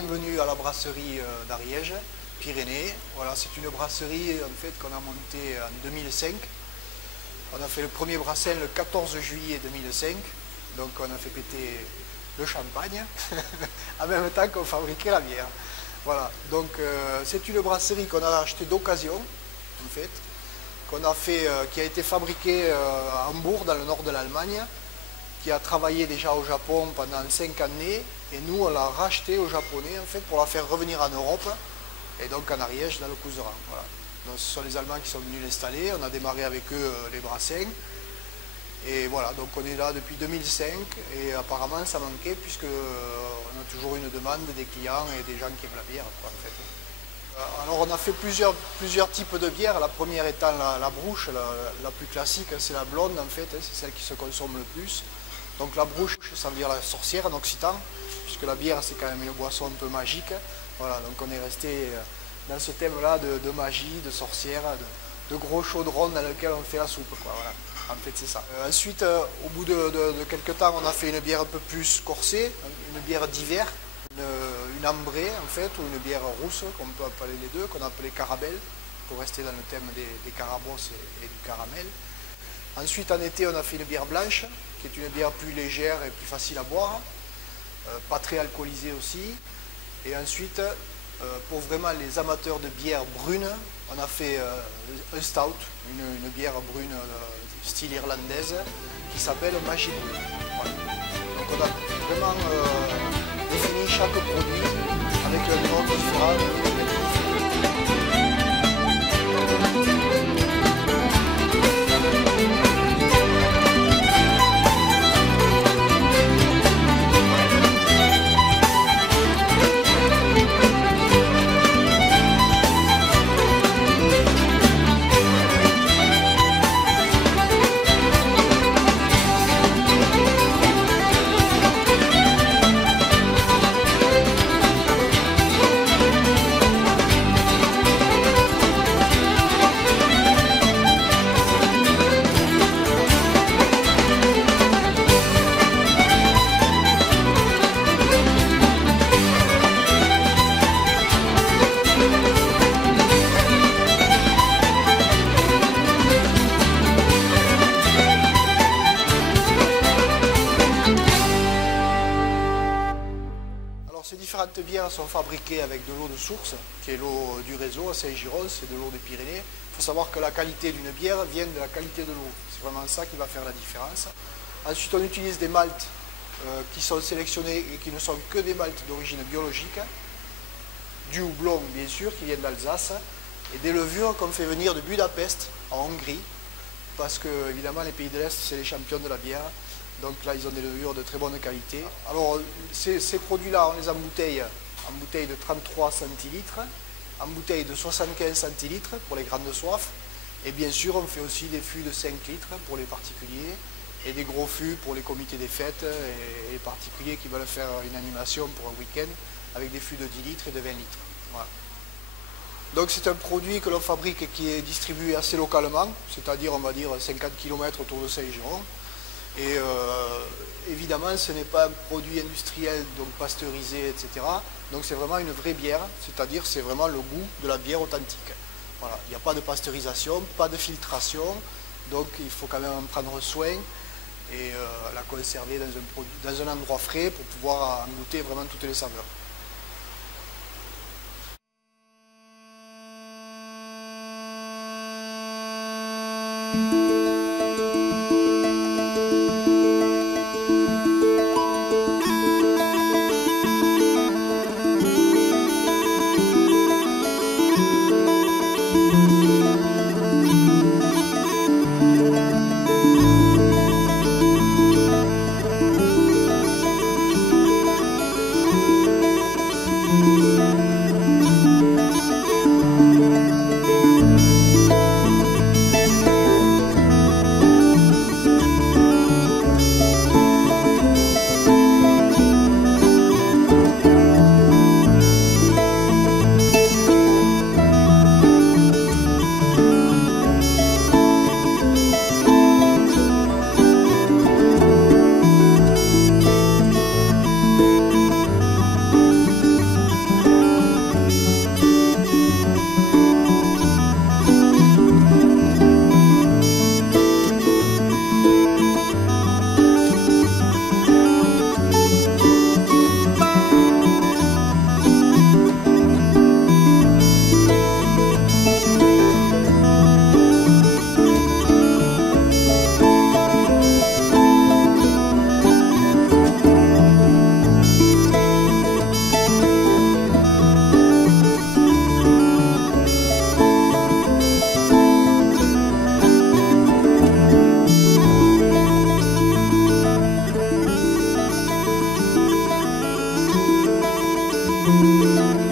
bienvenue à la brasserie d'Ariège, Pyrénées. Voilà, c'est une brasserie en fait qu'on a montée en 2005. On a fait le premier brassin le 14 juillet 2005, donc on a fait péter le champagne en même temps qu'on fabriquait la bière. Voilà, donc c'est une brasserie qu'on a achetée d'occasion, en fait, qui a été fabriquée à Hambourg, dans le nord de l'Allemagne, qui a travaillé déjà au Japon pendant 5 années, et nous on l'a racheté aux Japonais en fait pour la faire revenir en Europe, et donc en Ariège dans le Couserans. Voilà. Donc ce sont les Allemands qui sont venus l'installer, on a démarré avec eux les brassins, et voilà, donc on est là depuis 2005, et apparemment ça manquait puisque on a toujours une demande des clients et des gens qui aiment la bière, quoi, en fait. Alors on a fait plusieurs types de bières, la première étant la brouche, la plus classique, c'est la blonde en fait, c'est celle qui se consomme le plus. Donc la brouche, ça veut dire la sorcière en occitan, puisque la bière c'est quand même une boisson un peu magique. Voilà, donc on est resté dans ce thème-là de magie, de sorcière, de gros chaudrons dans lequel on fait la soupe, quoi. Voilà. En fait c'est ça. Ensuite, au bout de quelques temps, on a fait une bière un peu plus corsée, une bière d'hiver, une ambrée en fait, ou une bière rousse, qu'on peut appeler les deux, qu'on appelait caramel, pour rester dans le thème des carabosses et du caramel. Ensuite, en été, on a fait une bière blanche, qui est une bière plus légère et plus facile à boire, pas très alcoolisée aussi. Et ensuite, pour vraiment les amateurs de bière brune, on a fait un stout, une bière brune style irlandaise, qui s'appelle Magic Blue. Voilà. Donc on a vraiment défini chaque produit avec un nom différent. Ces différentes bières sont fabriquées avec de l'eau de source, qui est l'eau du réseau à Saint-Giron, c'est de l'eau des Pyrénées. Il faut savoir que la qualité d'une bière vient de la qualité de l'eau. C'est vraiment ça qui va faire la différence. Ensuite, on utilise des maltes qui sont sélectionnés et qui ne sont que des maltes d'origine biologique, du houblon bien sûr, qui vient d'Alsace, et des levures qu'on fait venir de Budapest, en Hongrie, parce que évidemment les pays de l'Est, c'est les champions de la bière. Donc là, ils ont des levures de très bonne qualité. Alors, ces produits-là, on les embouteille en bouteille de 33 centilitres, en bouteille de 75 centilitres pour les grandes soifs. Et bien sûr, on fait aussi des fûts de 5 litres pour les particuliers et des gros fûts pour les comités des fêtes et les particuliers qui veulent faire une animation pour un week-end avec des fûts de 10 litres et de 20 litres. Voilà. Donc c'est un produit que l'on fabrique et qui est distribué assez localement, c'est-à-dire, on va dire, 50 km autour de Saint-Giron. Et évidemment, ce n'est pas un produit industriel, donc pasteurisé, etc. Donc c'est vraiment une vraie bière, c'est-à-dire c'est vraiment le goût de la bière authentique. Voilà. Il n'y a pas de pasteurisation, pas de filtration, donc il faut quand même en prendre soin et la conserver dans un endroit frais pour pouvoir en goûter vraiment toutes les saveurs. Thank you.